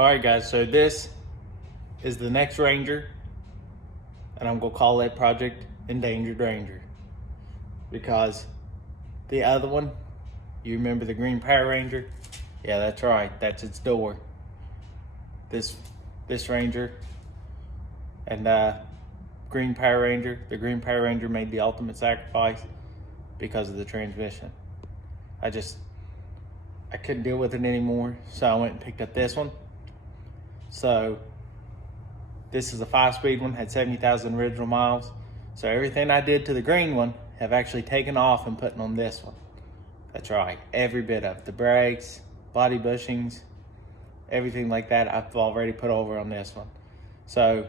Alright guys, so this is the next Ranger, and I'm going to call it Project Endangered Ranger, because the other one, you remember the green Power Ranger? Yeah, that's right, that's its door. This Ranger and green Power Ranger, the green Power Ranger made the ultimate sacrifice because of the transmission. I couldn't deal with it anymore, so I went and picked up this one. So this is a 5-speed one, had 70,000 original miles. So everything I did to the green one have actually taken off and put on this one. That's right, every bit of it. The brakes, body bushings, everything like that I've already put over on this one. So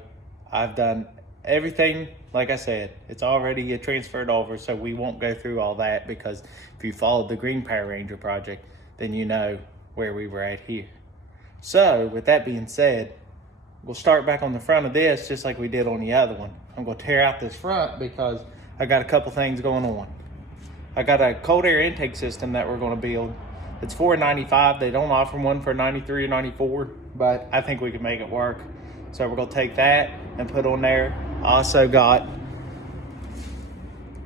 I've done everything, like I said, it's already transferred over, so we won't go through all that, because if you followed the green Power Ranger project, then you know where we were at here. So with that being said, we'll start back on the front of this just like we did on the other one. I'm going to tear out this front because I got a couple things going on. I got a cold air intake system that we're going to build. It's $495. They don't offer one for $93 or $94, but I think we can make it work. So we're going to take that and put on there. I also got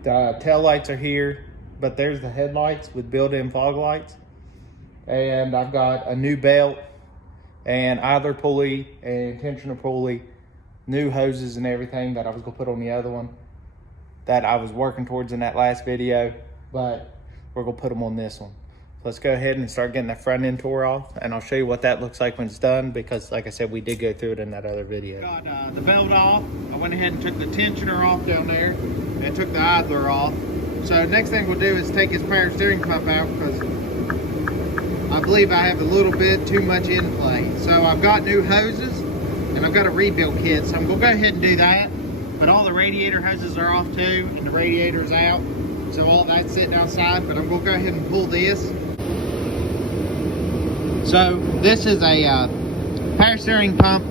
the tail lights are here, but there's the headlights with built-in fog lights. And I've got a new belt and idler pulley and tensioner pulley, new hoses and everything that I was gonna put on the other one that I was working towards in that last video, but we're gonna put them on this one. Let's go ahead and start getting that front end tore off, and I'll show you what that looks like when it's done, because like I said, we did go through it in that other video. Got the belt off. I went ahead and took the tensioner off down there and took the idler off. So next thing we'll do is take his power steering pump out, because I believe I have a little bit too much in play. So I've got new hoses and I've got a rebuild kit. So I'm gonna go ahead and do that. But all the radiator hoses are off too, and the radiator's out. So all that's sitting outside, but I'm gonna go ahead and pull this. So this is a power steering pump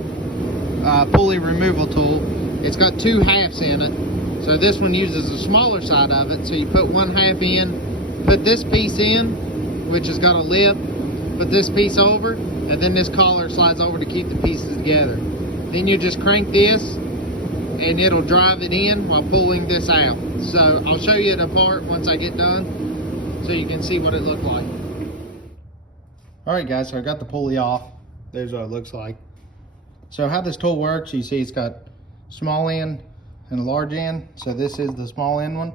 pulley removal tool. It's got two halves in it. So this one uses the smaller side of it. So you put one half in, put this piece in, which has got a lip, put this piece over, and then this collar slides over to keep the pieces together. Then you just crank this and it'll drive it in while pulling this out. So I'll show you it apart once I get done so you can see what it looked like. Alright guys, so I got the pulley off. There's what it looks like. So how this tool works, you see it's got small end and a large end. So this is the small end one.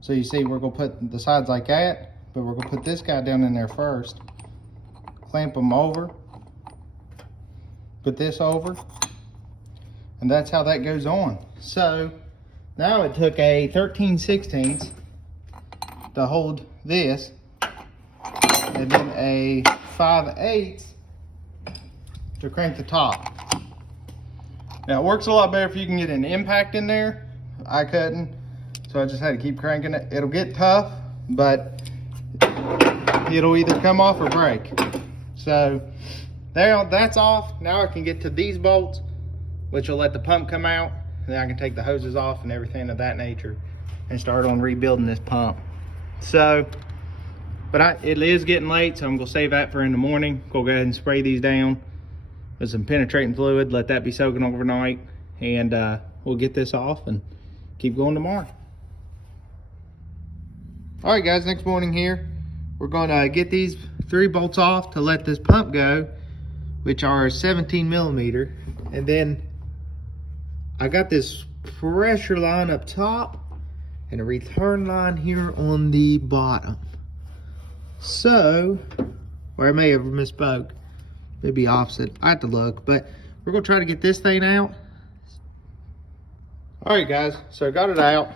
So you see we're going to put the sides like that, but we're going to put this guy down in there first. Clamp them over. Put this over. And that's how that goes on. So now it took a 13/16 to hold this, and then a 5/8 to crank the top. Now it works a lot better if you can get an impact in there. I couldn't, so I just had to keep cranking it. It'll get tough, but it'll either come off or break. So there, that's off. Now I can get to these bolts, which will let the pump come out, and then I can take the hoses off and everything of that nature and start on rebuilding this pump. So, but it is getting late, so I'm gonna save that for in the morning. Go ahead and spray these down with some penetrating fluid, let that be soaking overnight, and we'll get this off and keep going tomorrow. All right guys, next morning here, we're gonna get these 3 bolts off to let this pump go, which are 17 millimeter. And then I got this pressure line up top and a return line here on the bottom. So, or I may have misspoke, maybe opposite, I have to look, but we're gonna try to get this thing out. All right guys, so I got it out.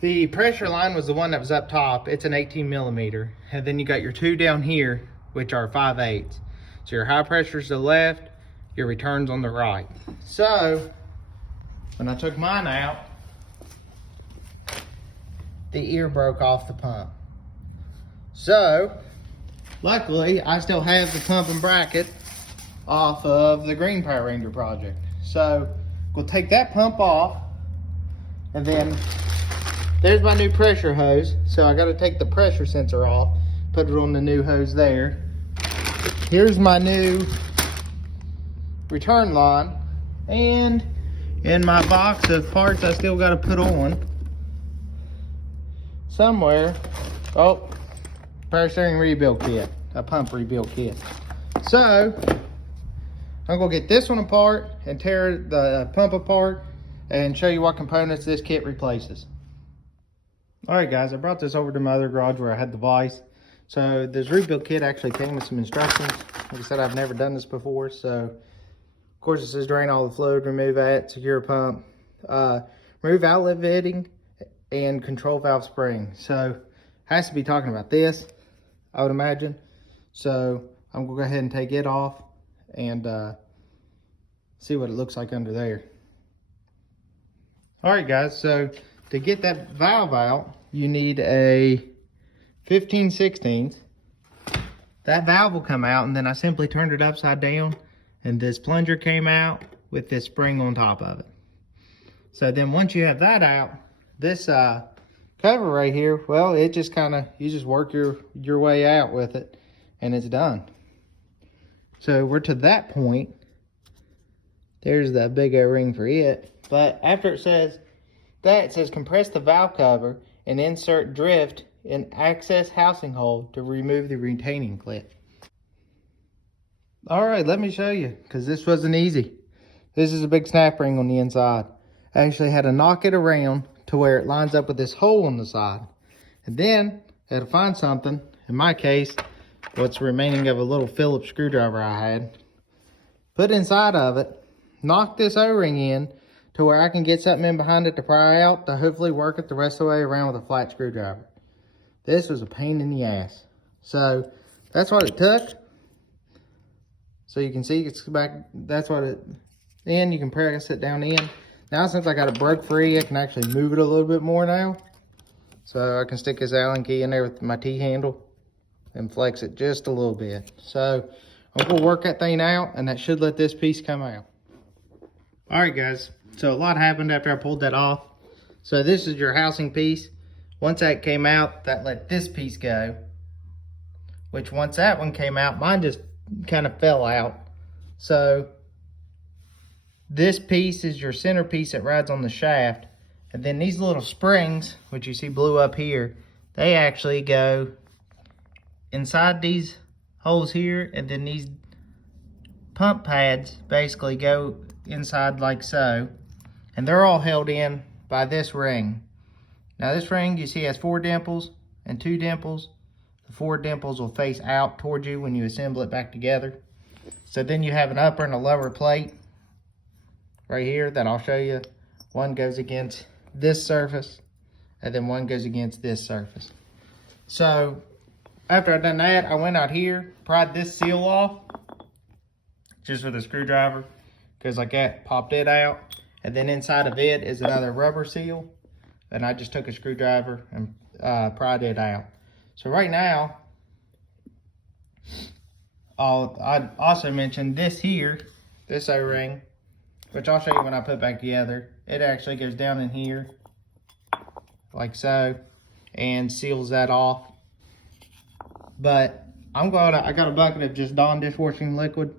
The pressure line was the one that was up top. It's an 18 millimeter. And then you got your 2 down here, which are 5/8. So your high pressure's to the left, your return's on the right. So when I took mine out, the ear broke off the pump. So luckily I still have the pump and bracket off of the green Power Ranger project. So we'll take that pump off, and then there's my new pressure hose. So I got to take the pressure sensor off, put it on the new hose there. here's my new return line, and in my box of parts I still got to put on somewhere. Oh, power steering rebuild kit, a pump rebuild kit. So I'm gonna get this one apart and tear the pump apart and show you what components this kit replaces. All right guys, I brought this over to my other garage where I had the vise. So this rebuild kit actually came with some instructions. Like I said, I've never done this before. So of course it says drain all the fluid, remove that, secure pump, remove outlet fitting, and control valve spring. So has to be talking about this, I would imagine. So I'm gonna go ahead and take it off and see what it looks like under there. All right guys, so to get that valve out, you need a 15/16. That valve will come out, and then I simply turned it upside down, and this plunger came out with this spring on top of it. So then once you have that out, this cover right here, well, it just kind of, you just work your way out with it, and it's done. So we're to that point. There's that big O-ring for it. But after it says that, it says compress the valve cover and insert drift in access housing hole to remove the retaining clip. All right, let me show you, because this wasn't easy. This is a big snap ring on the inside. I actually had to knock it around to where it lines up with this hole on the side. And then I had to find something, in my case, what's remaining of a little Phillips screwdriver I had. Put inside of it, knock this O-ring in to where I can get something in behind it to pry out to hopefully work it the rest of the way around with a flat screwdriver. This was a pain in the ass. So that's what it took. So you can see it's back, that's what it, in, you can press it down in. Now since I got it broke free, I can actually move it a little bit more now. So I can stick this Allen key in there with my T-handle and flex it just a little bit. So I'm gonna work that thing out, and that should let this piece come out. All right guys, so a lot happened after I pulled that off. So this is your housing piece. Once that came out, that let this piece go. Which once that one came out, mine just kind of fell out. So this piece is your centerpiece that rides on the shaft. And then these little springs, which you see blue up here, they actually go inside these holes here, and then these pump pads basically go inside like so, and they're all held in by this ring. Now this ring you see has 4 dimples and 2 dimples. The 4 dimples will face out towards you when you assemble it back together. So then you have an upper and a lower plate right here that I'll show you. One goes against this surface, and then one goes against this surface. So after I done that, I went out here, pried this seal off just with a screwdriver, because like that, popped it out. And then inside of it is another rubber seal, and I just took a screwdriver and pried it out. So right now, I also mentioned this here, this O-ring, which I'll show you when I put back together. It actually goes down in here like so and seals that off. But I got a bucket of just Dawn dishwashing liquid.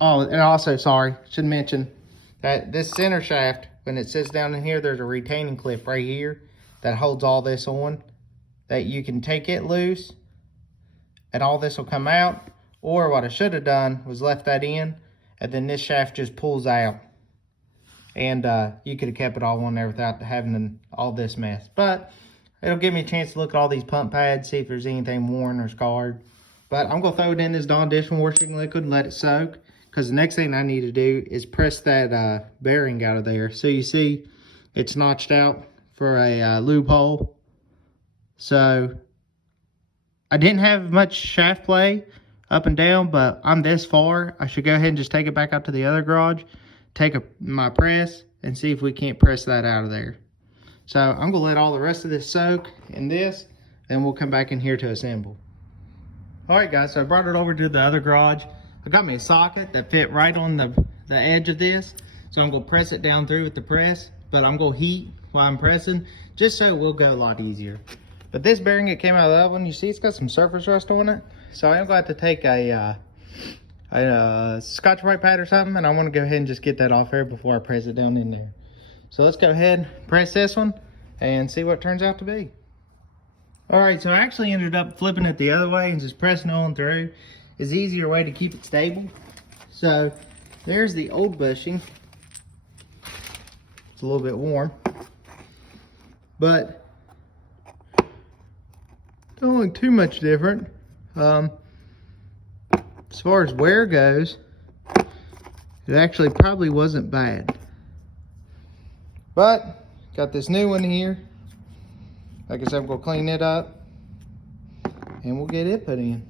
Oh, and also, sorry, should mention that this center shaft, when it sits down in here, there's a retaining clip right here that holds all this on, that you can take it loose and all this will come out. Or what I should have done was left that in, and then this shaft just pulls out. And you could have kept it all on there without having all this mess. But it'll give me a chance to look at all these pump pads, see if there's anything worn or scarred. But I'm going to throw it in this Dawn dishwashing liquid and let it soak. Because the next thing I need to do is press that bearing out of there. So you see it's notched out for a loophole. So I didn't have much shaft play up and down, but I'm this far. I should go ahead and just take it back out to the other garage, take my press, and see if we can't press that out of there. So I'm going to let all the rest of this soak in this, then we'll come back in here to assemble. All right, guys, so I brought it over to the other garage. I got me a socket that fit right on the edge of this. So I'm going to press it down through with the press, but I'm going to heat while I'm pressing, just so it will go a lot easier. But this bearing, it came out of the oven. You see it's got some surface rust on it. So I'm going to have to take a Scotch-Brite pad or something, and I want to go ahead and just get that off here before I press it down in there. So let's go ahead, press this one, and see what it turns out to be. Alright, so I actually ended up flipping it the other way and just pressing on through. Is the easier way to keep it stable. So there's the old bushing. It's a little bit warm, but don't look too much different. As far as wear goes, it actually probably wasn't bad. But got this new one here. Like I said, I'm gonna clean it up and we'll get it put in.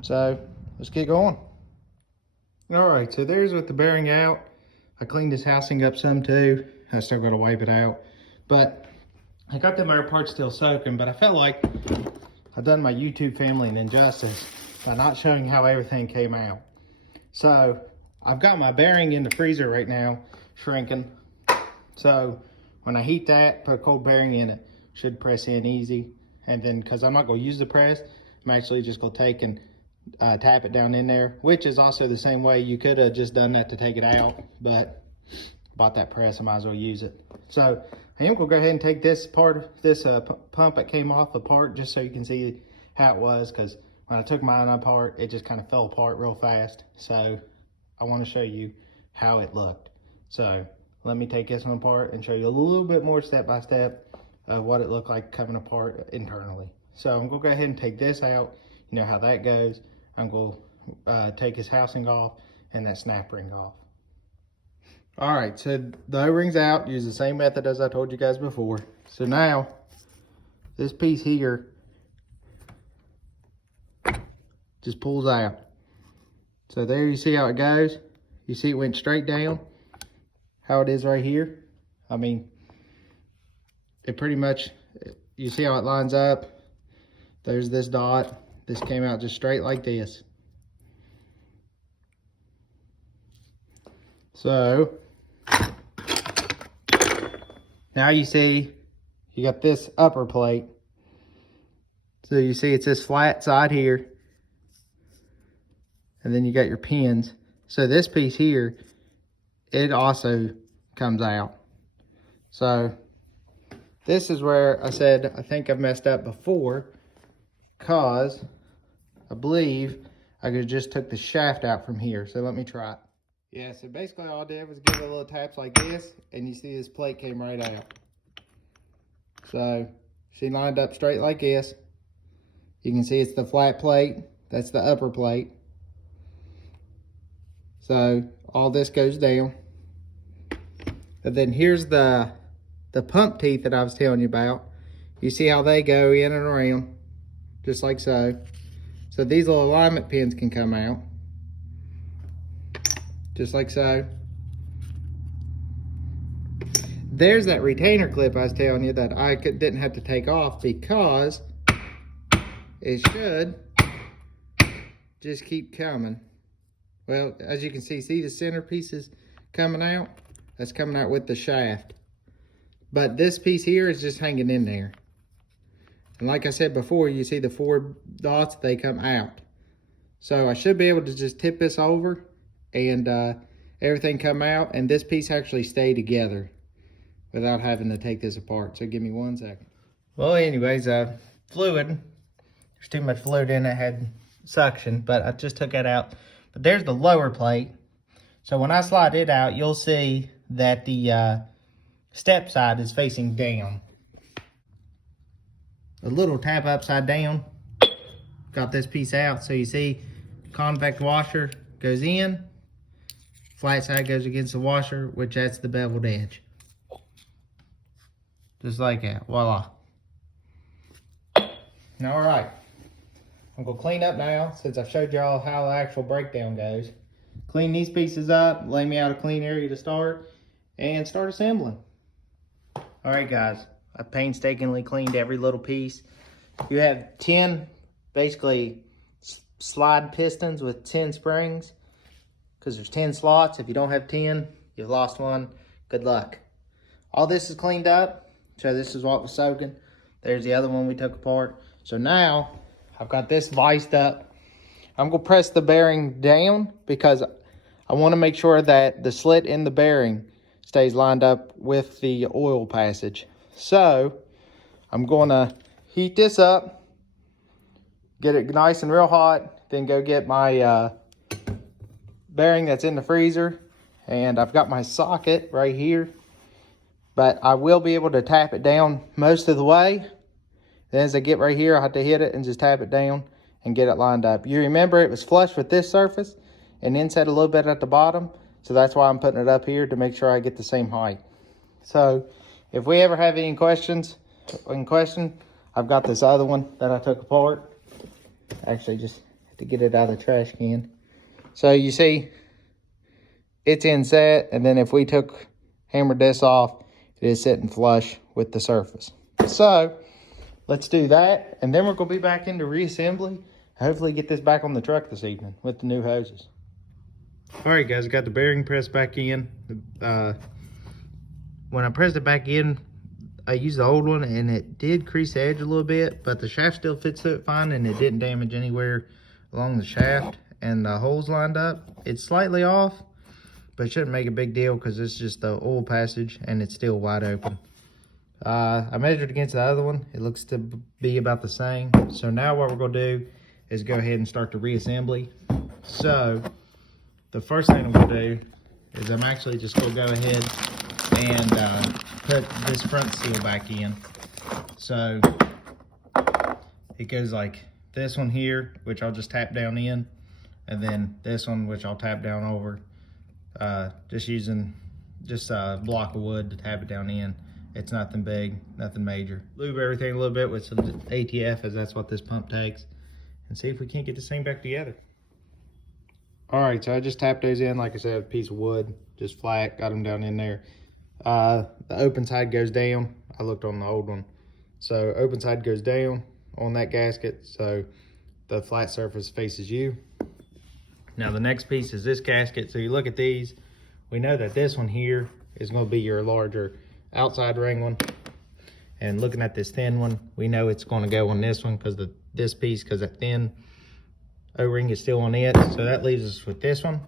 So let's get going. All right, so there's with the bearing out. I cleaned this housing up some too. I still gotta wipe it out, but I got the motor parts still soaking, but I felt like I've done my YouTube family an injustice by not showing how everything came out. So I've got my bearing in the freezer right now, shrinking. So when I heat that, put a cold bearing in it, should press in easy. And then, cause I'm not gonna use the press, I'm actually just gonna take and tap it down in there, which is also the same way. You could have just done that to take it out, but bought that press, I might as well use it. So I am gonna go ahead and take this part, this pump that came off apart, just so you can see how it was, because when I took mine apart, it just kind of fell apart real fast. So I want to show you how it looked. So let me take this one apart and show you a little bit more step by step of what it looked like coming apart internally. So I'm gonna go ahead and take this out. You know how that goes. I'm gonna take his housing off and that snap ring off. All right, so the O-ring's out. Use the same method as I told you guys before. So now this piece here just pulls out. So there you see how it goes. You see it went straight down. How it is right here. I mean, it pretty much, you see how it lines up. There's this dot. This came out just straight like this. So now you see you got this upper plate. So you see it's this flat side here. And then you got your pins. So this piece here, it also comes out. So this is where I said I think I've messed up before, because I believe I could have just took the shaft out from here. So let me try it. Yeah, so basically all I did was give it a little taps like this, and you see this plate came right out. So she lined up straight like this. You can see it's the flat plate. That's the upper plate. So all this goes down. And then here's the pump teeth that I was telling you about. You see how they go in and around, just like so. So these little alignment pins can come out, just like so. There's that retainer clip I was telling you that I didn't have to take off, because it should just keep coming. Well, as you can see the centerpiece is coming out. That's coming out with the shaft. But this piece here is just hanging in there. And like I said before, you see the 4 dots, they come out. So I should be able to just tip this over and everything come out, and this piece actually stay together without having to take this apart. So give me 1 second. Well, anyways, fluid. There's too much fluid in it, had suction, but I just took that out. But there's the lower plate. So when I slide it out, you'll see that the step side is facing down. A little tap upside down. Got this piece out. So you see convex washer goes in. Flat side goes against the washer, which that's the beveled edge. Just like that. Voila. All right. I'm going to clean up now, since I've showed y'all how the actual breakdown goes. Clean these pieces up, lay me out a clean area to start, and start assembling. Alright guys, I painstakingly cleaned every little piece. You have 10 basically slide pistons with 10 springs, because there's 10 slots. If you don't have 10, you've lost one. Good luck. All this is cleaned up, so this is what was soaking. There's the other one we took apart. So now I've got this viced up. I'm gonna press the bearing down because I wanna make sure that the slit in the bearing stays lined up with the oil passage. So I'm gonna heat this up, get it nice and real hot, then go get my bearing that's in the freezer. And I've got my socket right here, but I will be able to tap it down most of the way. Then as I get right here, I have to hit it and just tap it down and get it lined up. You remember it was flush with this surface and then set a little bit at the bottom. So that's why I'm putting it up here to make sure I get the same height. So if we ever have any questions, I've got this other one that I took apart. Actually, just have to get it out of the trash can. So you see, it's inset, and then if we hammered this off, it is sitting flush with the surface. So let's do that, and then we're gonna be back into reassembly. Hopefully get this back on the truck this evening with the new hoses. All right, guys, I got the bearing pressed back in. When I pressed it back in, I used the old one, and it did crease the edge a little bit, but the shaft still fits through it fine, and it didn't damage anywhere along the shaft. And the holes lined up. It's slightly off, but it shouldn't make a big deal because it's just the oil passage and it's still wide open. I measured against the other one. It looks to be about the same. So now what we're gonna do is go ahead and start the reassembly. So the first thing I'm gonna do is I'm actually just gonna go ahead and put this front seal back in. So it goes like this one here, which I'll just tap down in, and then this one, which I'll tap down over, just using a block of wood to tap it down in. It's nothing big, nothing major. Lube everything a little bit with some ATF, as that's what this pump takes, and see if we can't get this thing back together. All right, so I just tapped those in, like I said, a piece of wood, just flat, got them down in there. The open side goes down. I looked on the old one. So open side goes down on that gasket, so the flat surface faces you. Now the next piece is this gasket. So you look at these, we know that this one here is going to be your larger outside ring one. And looking at this thin one, we know it's going to go on this one because this piece, because that thin O-ring is still on it. So that leaves us with this one.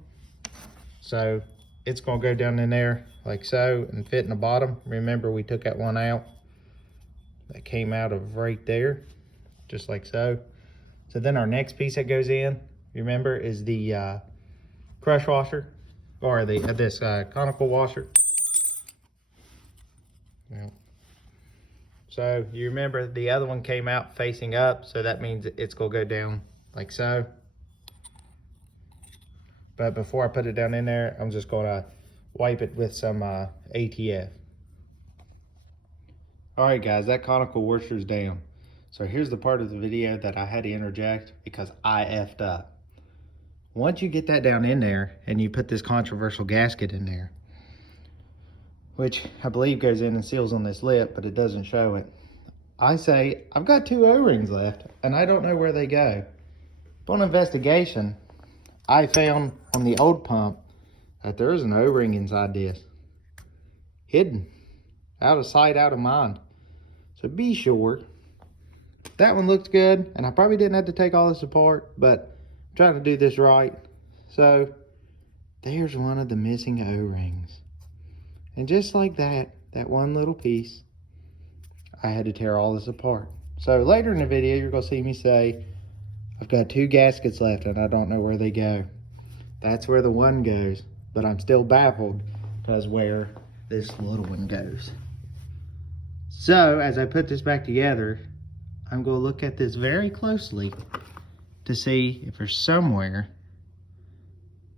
So it's going to go down in there like so and fit in the bottom. Remember, we took that one out. That came out of right there, just like so. So then our next piece that goes in, remember, is the crush washer, or this conical washer. Yeah. So you remember the other one came out facing up, so that means it's gonna go down like so. But before I put it down in there, I'm just gonna wipe it with some ATF. All right, guys, that conical washer's down. So here's the part of the video that I had to interject because I effed up. Once you get that down in there and you put this controversial gasket in there, which I believe goes in and seals on this lip, but it doesn't show it. I say, I've got 2 O-rings left and I don't know where they go. Upon investigation, I found on the old pump that there is an O-ring inside this. Hidden. Out of sight, out of mind. So be sure. That one looks good, and I probably didn't have to take all this apart, but I'm trying to do this right. So there's one of the missing O-rings. And just like that one little piece, I had to tear all this apart. So later in the video, you're gonna see me say, I've got 2 gaskets left and I don't know where they go. That's where the one goes, but I'm still baffled as where this little one goes. So as I put this back together, I'm gonna look at this very closely to see if there's somewhere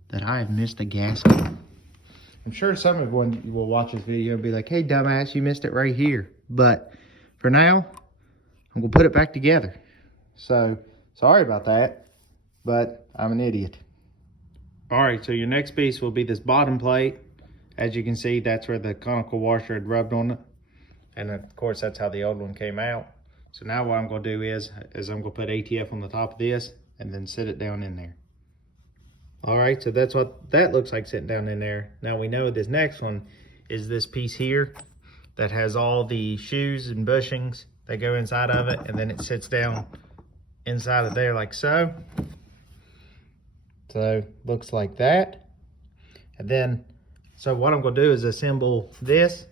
that I have missed a gasket. I'm sure some of you will watch this video and be like, hey dumbass, you missed it right here. But for now, I'm gonna put it back together. So sorry about that, but I'm an idiot. All right, so your next piece will be this bottom plate. As you can see, that's where the conical washer had rubbed on it. And of course, that's how the old one came out. So now what I'm gonna do is I'm gonna put ATF on the top of this and then sit it down in there. All right, so that's what that looks like sitting down in there. Now we know this next one is this piece here that has all the shoes and bushings They go inside of it, and then it sits down inside of there like so. So looks like that. And then, so what I'm gonna do is assemble this,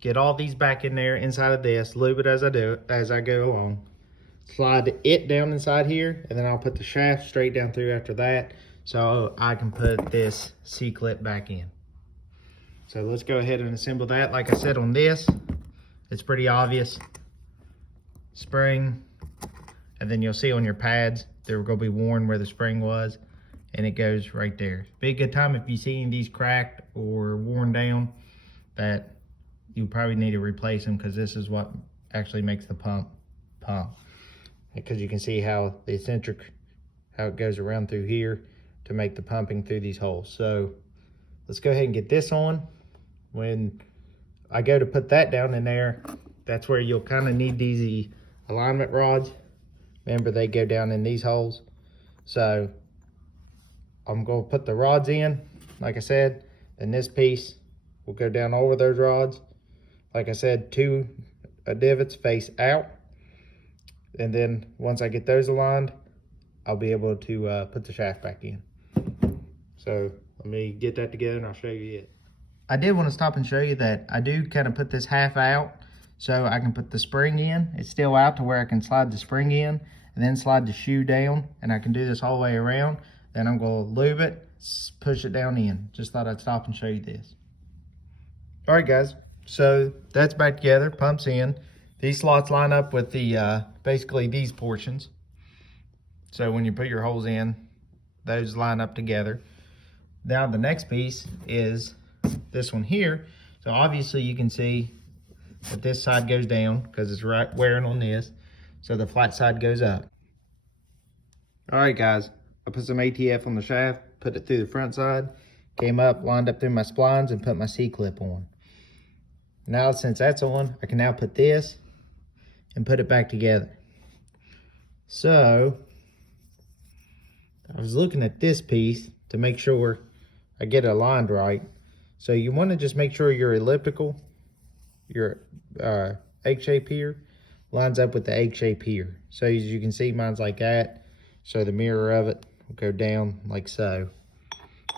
get all these back in there inside of this, lube it as I go along, slide it down inside here, and then I'll put the shaft straight down through after that, so I can put this C-clip back in. So let's go ahead and assemble that. Like I said on this, it's pretty obvious. Spring, and then you'll see on your pads, they're gonna be worn where the spring was, and it goes right there. Be a good time if you see these cracked or worn down, that you probably need to replace them, because this is what actually makes the pump. Because you can see how the eccentric, how it goes around through here to make the pumping through these holes. So let's go ahead and get this on. When I go to put that down in there, that's where you'll kind of need these alignment rods. Remember, they go down in these holes. So I'm going to put the rods in, like I said, and this piece will go down over those rods. Like I said, 2 divots face out. And then once I get those aligned, I'll be able to put the shaft back in. So let me get that together and I'll show you it. I did want to stop and show you that I do kind of put this half out so I can put the spring in. It's still out to where I can slide the spring in and then slide the shoe down, and I can do this all the way around. Then I'm going to lube it, push it down in. Just thought I'd stop and show you this. All right, guys. So that's back together, pumps in. These slots line up with the, basically these portions. So when you put your holes in, those line up together. Now the next piece is this one here. So obviously you can see that this side goes down because it's right wearing on this. So the flat side goes up. All right, guys. I put some ATF on the shaft, put it through the front side, came up, lined up through my splines, and put my C-clip on. Now, since that's on, I can now put this and put it back together. So, I was looking at this piece to make sure I get it aligned right. So you want to just make sure your elliptical, your egg shape here, lines up with the egg shape here. So as you can see, mine's like that. So the mirror of it will go down like so.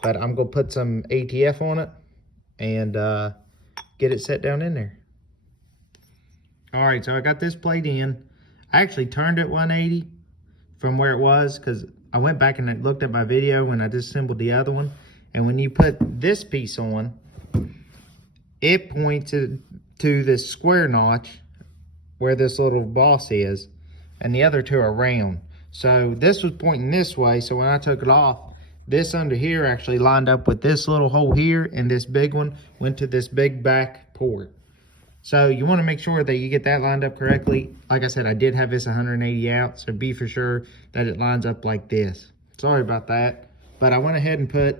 But I'm going to put some ATF on it and get it set down in there. All right, so I got this plate in. I actually turned it 180 from where it was, because I went back and I looked at my video when I disassembled the other one. And when you put this piece on, it points to this square notch where this little boss is, and the other two are round. So this was pointing this way, so when I took it off, this under here actually lined up with this little hole here, and this big one went to this big back port. So you want to make sure that you get that lined up correctly. Like I said, I did have this 180 out, so be for sure that it lines up like this. Sorry about that, but I went ahead and put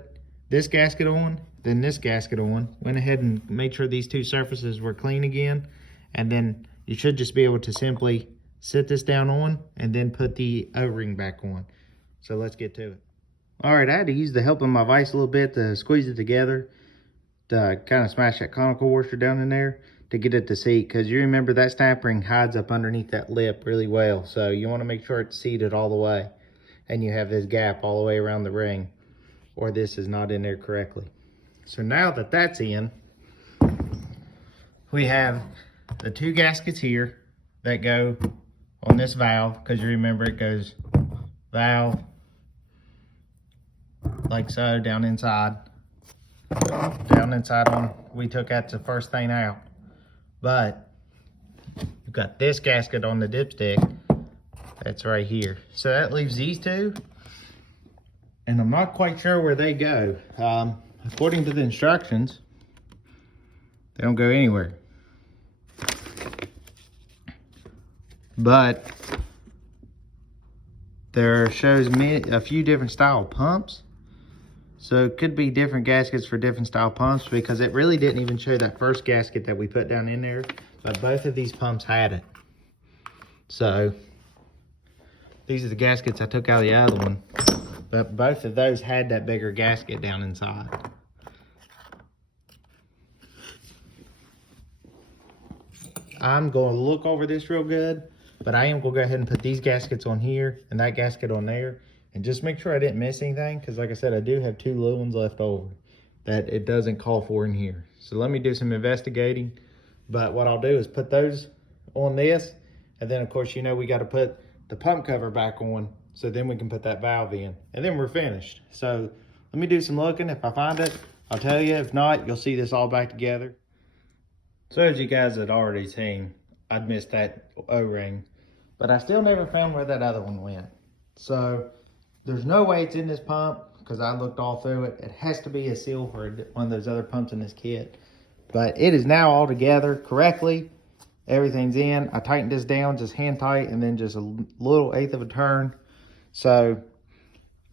this gasket on, then this gasket on. Went ahead and made sure these two surfaces were clean again, and then you should just be able to simply sit this down on and then put the O-ring back on. So let's get to it. All right, I had to use the help of my vise a little bit to squeeze it together to kind of smash that conical washer down in there to get it to seat, because you remember that snap ring hides up underneath that lip really well. So you want to make sure it's seated all the way and you have this gap all the way around the ring, or this is not in there correctly. So now that that's in, we have the two gaskets here that go on this valve, because you remember it goes valve like so down inside on. We took that the first thing out, but you've got this gasket on the dipstick that's right here. So that leaves these two, and I'm not quite sure where they go. According to the instructions, they don't go anywhere. But there shows me a few different style pumps. So it could be different gaskets for different style pumps, because it really didn't even show that first gasket that we put down in there, but both of these pumps had it. So these are the gaskets I took out of the other one, but both of those had that bigger gasket down inside. I'm going to look over this real good, but I am going to go ahead and put these gaskets on here and that gasket on there, and just make sure I didn't miss anything, because like I said, I do have 2 little ones left over that it doesn't call for in here. So let me do some investigating. But what I'll do is put those on this, and then of course, you know, we got to put the pump cover back on, so then we can put that valve in, and then we're finished. So let me do some looking. If I find it, I'll tell you. If not, you'll see this all back together. So as you guys had already seen, I'd missed that O-ring, but I still never found where that other one went. So there's no way it's in this pump, because I looked all through it. It has to be a seal for one of those other pumps in this kit. But it is now all together correctly. Everything's in. I tightened this down just hand tight, and then just a little 1/8 of a turn. So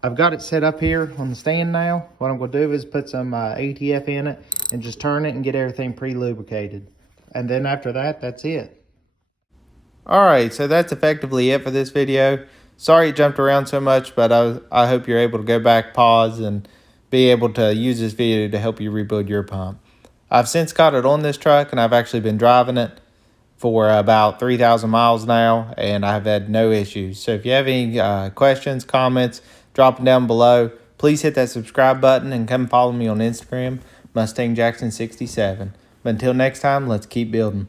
I've got it set up here on the stand now. What I'm going to do is put some ATF in it and just turn it and get everything pre-lubricated. And then after that, that's it. Alright, so that's effectively it for this video. Sorry it jumped around so much, but I hope you're able to go back, pause, and be able to use this video to help you rebuild your pump. I've since got it on this truck, and I've actually been driving it for about 3,000 miles now, and I've had no issues. So if you have any questions, comments, drop them down below. Please hit that subscribe button and come follow me on Instagram, Mustang Jackson 67. But until next time, let's keep building.